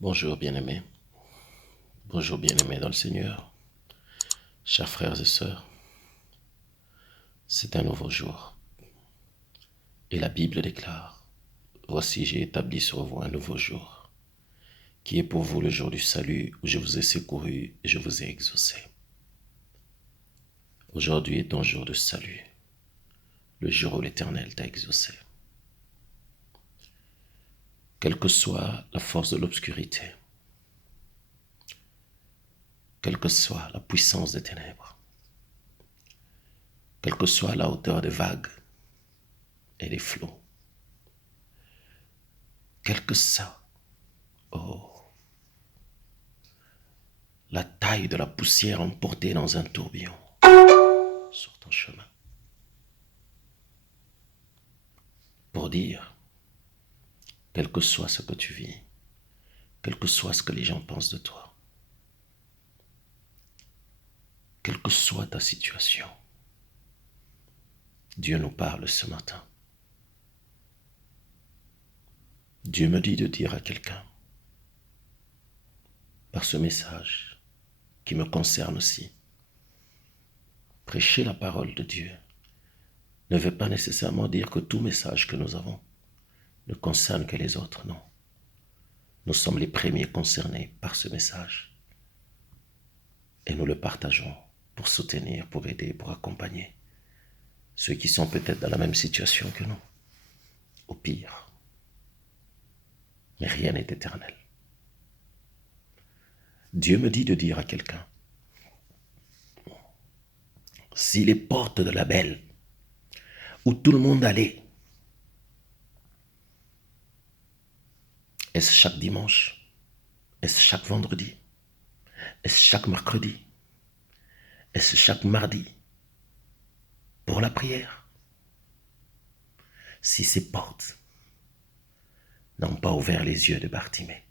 Bonjour bien-aimés, bonjour bien-aimés dans le Seigneur, chers frères et sœurs, c'est un nouveau jour. Et la Bible déclare, voici j'ai établi sur vous un nouveau jour, qui est pour vous le jour du salut où je vous ai secouru et je vous ai exaucé. Aujourd'hui est ton jour de salut, le jour où l'Éternel t'a exaucé. Quelle que soit la force de l'obscurité, quelle que soit la puissance des ténèbres, quelle que soit la hauteur des vagues et des flots, quelle que soit, oh, la taille de la poussière emportée dans un tourbillon sur ton chemin, pour dire, quel que soit ce que tu vis, quel que soit ce que les gens pensent de toi, quelle que soit ta situation, Dieu nous parle ce matin. Dieu me dit de dire à quelqu'un, par ce message qui me concerne aussi, prêcher la parole de Dieu ne veut pas nécessairement dire que tout message que nous avons ne concerne que les autres, non. Nous sommes les premiers concernés par ce message et nous le partageons pour soutenir, pour aider, pour accompagner ceux qui sont peut-être dans la même situation que nous, au pire. Mais rien n'est éternel. Dieu me dit de dire à quelqu'un, si les portes de la belle, où tout le monde allait, est-ce chaque dimanche, est-ce chaque vendredi, est-ce chaque mercredi, est-ce chaque mardi, pour la prière, si ces portes n'ont pas ouvert les yeux de Bartimée,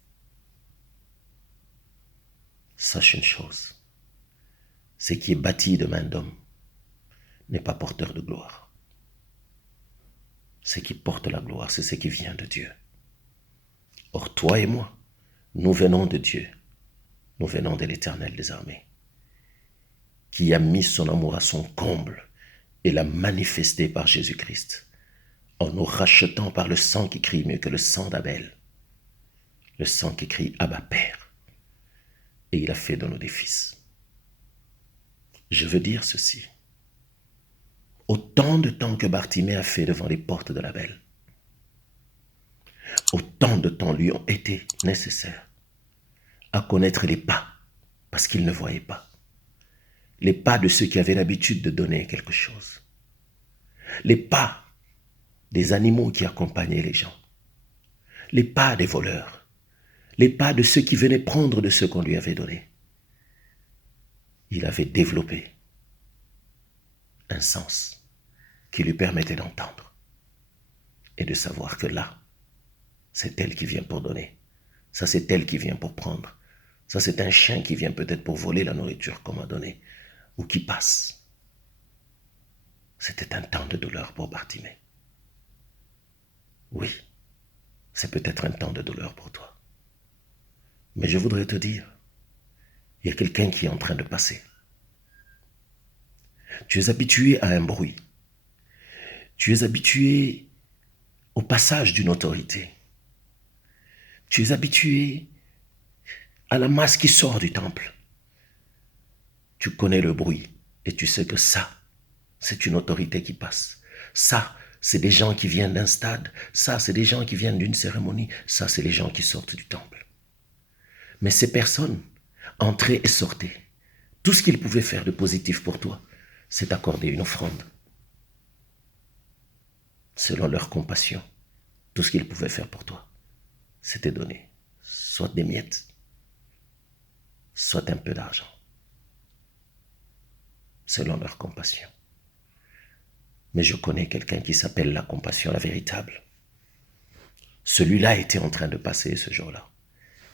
sache une chose, ce qui est bâti de main d'homme n'est pas porteur de gloire. Ce qui porte la gloire, c'est ce qui vient de Dieu. Or, toi et moi, nous venons de Dieu, nous venons de l'Éternel des armées, qui a mis son amour à son comble et l'a manifesté par Jésus-Christ, en nous rachetant par le sang qui crie mieux que le sang d'Abel, le sang qui crie Abba Père, et il a fait de nous des fils. Je veux dire ceci. Autant de temps que Bartimée a fait devant les portes de la belle, autant de temps lui ont été nécessaires à connaître les pas, parce qu'il ne voyait pas. Les pas de ceux qui avaient l'habitude de donner quelque chose. Les pas des animaux qui accompagnaient les gens. Les pas des voleurs. Les pas de ceux qui venaient prendre de ce qu'on lui avait donné. Il avait développé un sens qui lui permettait d'entendre et de savoir que là, c'est elle qui vient pour donner. Ça, c'est elle qui vient pour prendre. Ça, c'est un chien qui vient peut-être pour voler la nourriture qu'on m'a donnée ou qui passe. C'était un temps de douleur pour Bartimée. Oui, c'est peut-être un temps de douleur pour toi. Mais je voudrais te dire, il y a quelqu'un qui est en train de passer. Tu es habitué à un bruit. Tu es habitué au passage d'une autorité. Tu es habitué à la masse qui sort du temple. Tu connais le bruit et tu sais que ça, c'est une autorité qui passe. Ça, c'est des gens qui viennent d'un stade. Ça, c'est des gens qui viennent d'une cérémonie. Ça, c'est les gens qui sortent du temple. Mais ces personnes entraient et sortaient. Tout ce qu'ils pouvaient faire de positif pour toi, c'est accorder une offrande. Selon leur compassion, tout ce qu'ils pouvaient faire pour toi, c'était donner soit des miettes, soit un peu d'argent. Selon leur compassion. Mais je connais quelqu'un qui s'appelle la compassion, la véritable. Celui-là était en train de passer ce jour-là.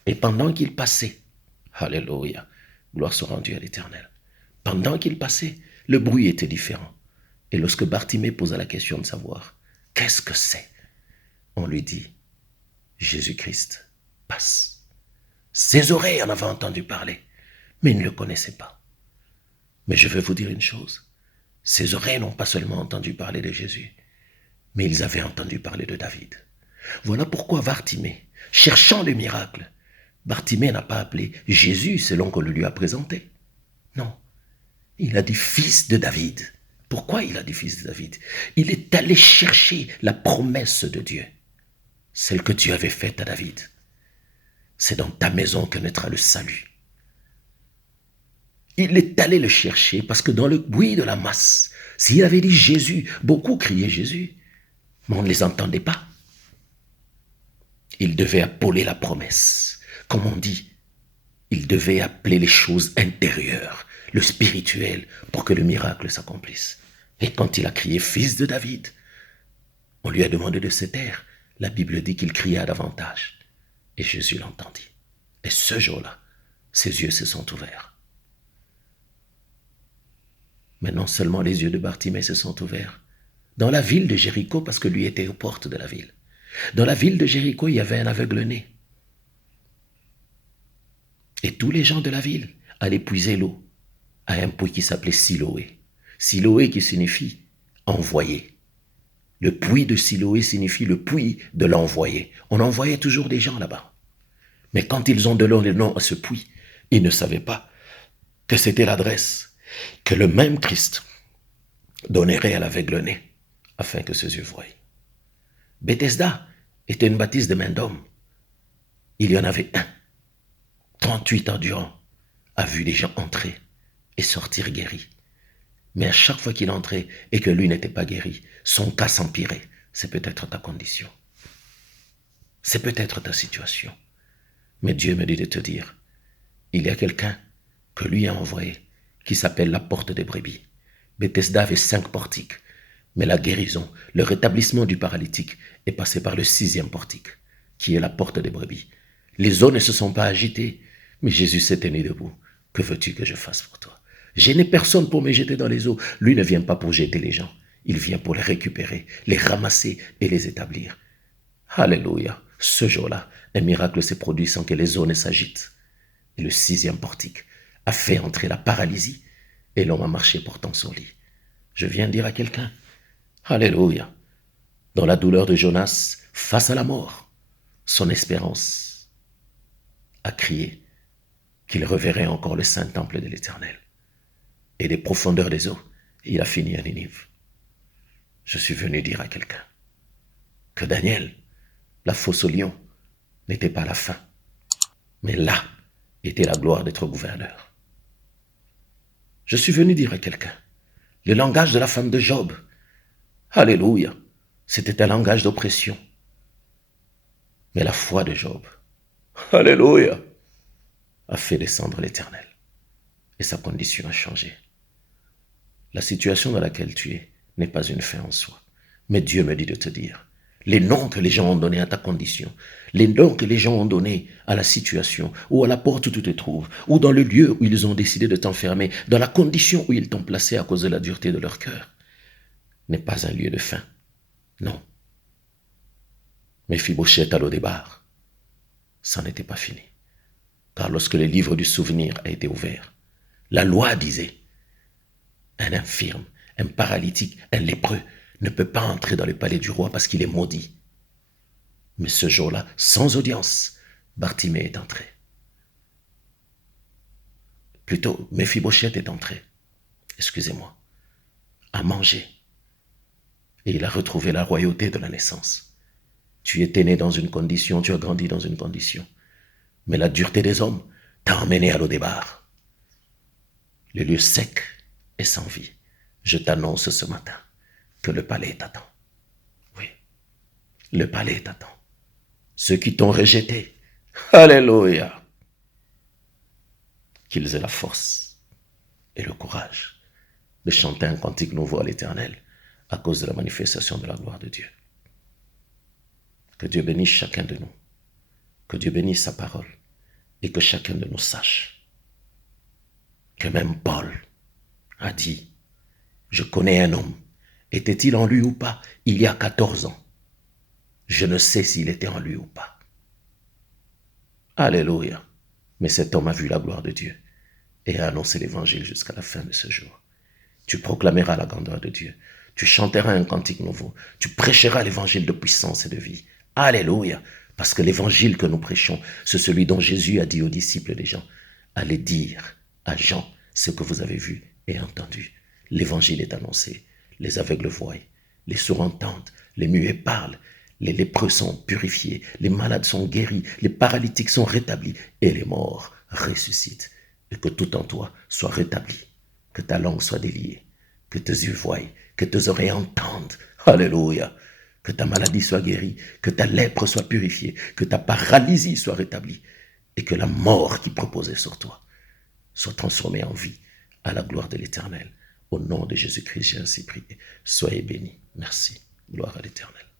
Et pendant qu'il passait, alléluia, gloire soit rendue à l'Éternel. Pendant qu'il passait, le bruit était différent. Et lorsque Bartimée posa la question de savoir, qu'est-ce que c'est? On lui dit, Jésus-Christ passe. Ses oreilles en avaient entendu parler, mais il ne le connaissait pas. Mais je veux vous dire une chose. Ses oreilles n'ont pas seulement entendu parler de Jésus, mais ils avaient entendu parler de David. Voilà pourquoi Bartimée, cherchant le miracle, Bartimée n'a pas appelé Jésus selon qu'on le lui a présenté. Non, il a dit fils de David. Pourquoi il a dit fils de David? Il est allé chercher la promesse de Dieu, celle que Dieu avait faite à David. C'est dans ta maison que naîtra le salut. Il est allé le chercher parce que dans le bruit de la masse, s'il avait dit Jésus, beaucoup criaient Jésus, mais on ne les entendait pas. Il devait appeler la promesse. Comme on dit, il devait appeler les choses intérieures, le spirituel, pour que le miracle s'accomplisse. Et quand il a crié fils de David, on lui a demandé de se taire. La Bible dit qu'il cria davantage. Et Jésus l'entendit. Et ce jour-là, ses yeux se sont ouverts. Mais non seulement les yeux de Bartimée se sont ouverts, dans la ville de Jéricho, parce que lui était aux portes de la ville. Dans la ville de Jéricho, il y avait un aveugle-né. Et tous les gens de la ville allaient puiser l'eau à un puits qui s'appelait Siloé. Siloé qui signifie envoyé. Le puits de Siloé signifie le puits de l'envoyé. On envoyait toujours des gens là-bas. Mais quand ils ont donné le nom à ce puits, ils ne savaient pas que c'était l'adresse que le même Christ donnerait à l'aveugle-né afin que ses yeux voient. Bethesda était une baptise de main d'homme. Il y en avait un, 38 ans durant, a vu des gens entrer et sortir guéris. Mais à chaque fois qu'il entrait et que lui n'était pas guéri, son cas s'empirait. C'est peut-être ta condition. C'est peut-être ta situation. Mais Dieu me dit de te dire, il y a quelqu'un que lui a envoyé qui s'appelle la porte des brebis. Bethesda avait 5 portiques, mais la guérison, le rétablissement du paralytique est passé par le 6e portique, qui est la porte des brebis. Les eaux ne se sont pas agitées, mais Jésus s'est tenu debout. Que veux-tu que je fasse pour toi? Je n'ai personne pour me jeter dans les eaux. Lui ne vient pas pour jeter les gens. Il vient pour les récupérer, les ramasser et les établir. Alléluia. Ce jour-là, un miracle s'est produit sans que les eaux ne s'agitent. Et le 6e portique a fait entrer la paralysie et l'homme a marché portant son lit. Je viens dire à quelqu'un, Alléluia. Dans la douleur de Jonas, face à la mort, son espérance a crié qu'il reverrait encore le saint temple de l'Éternel. Et des profondeurs des eaux, il a fini à Ninive. Je suis venu dire à quelqu'un que Daniel, la fosse au lion, n'était pas la fin, mais là était la gloire d'être gouverneur. Je suis venu dire à quelqu'un, le langage de la femme de Job, Alléluia, c'était un langage d'oppression. Mais la foi de Job, Alléluia, a fait descendre l'Éternel. Et sa condition a changé. La situation dans laquelle tu es n'est pas une fin en soi. Mais Dieu me dit de te dire, les noms que les gens ont donnés à ta condition, les noms que les gens ont donnés à la situation, ou à la porte où tu te trouves, ou dans le lieu où ils ont décidé de t'enfermer, dans la condition où ils t'ont placé à cause de la dureté de leur cœur, n'est pas un lieu de fin. Non. Méphibosheth à l'Odébar, ça n'était pas fini. Car lorsque le livre du souvenir a été ouvert, la loi disait, un infirme, un paralytique, un lépreux ne peut pas entrer dans le palais du roi parce qu'il est maudit. Mais ce jour-là, sans audience, Bartimée est entré. Plutôt, Méphibosheth est entré, excusez-moi, à manger. Et il a retrouvé la royauté de la naissance. Tu étais né dans une condition, tu as grandi dans une condition. Mais la dureté des hommes t'a emmené à l'Odébar. Le lieu sec et sans vie. Je t'annonce ce matin que le palais t'attend. Oui, le palais t'attend. Ceux qui t'ont rejeté, alléluia, qu'ils aient la force et le courage de chanter un cantique nouveau à l'Éternel à cause de la manifestation de la gloire de Dieu. Que Dieu bénisse chacun de nous, que Dieu bénisse sa parole et que chacun de nous sache que même Paul a dit, je connais un homme, était-il en lui ou pas, il y a 14 ans. Je ne sais s'il était en lui ou pas. Alléluia. Mais cet homme a vu la gloire de Dieu et a annoncé l'évangile jusqu'à la fin de ce jour. Tu proclameras la grandeur de Dieu. Tu chanteras un cantique nouveau. Tu prêcheras l'évangile de puissance et de vie. Alléluia. Parce que l'évangile que nous prêchons, c'est celui dont Jésus a dit aux disciples des gens, allez dire à Jean ce que vous avez vu et entendu. L'évangile est annoncé. Les aveugles voient, les sourds entendent, les muets parlent, les lépreux sont purifiés, les malades sont guéris, les paralytiques sont rétablis et les morts ressuscitent. Et que tout en toi soit rétabli, que ta langue soit déliée, que tes yeux voient, que tes oreilles entendent. Alléluia. Que ta maladie soit guérie, que ta lèpre soit purifiée, que ta paralysie soit rétablie et que la mort qui proposait sur toi soit transformée en vie à la gloire de l'Éternel. Au nom de Jésus-Christ, j'ai ainsi prié. Soyez bénis. Merci. Gloire à l'Éternel.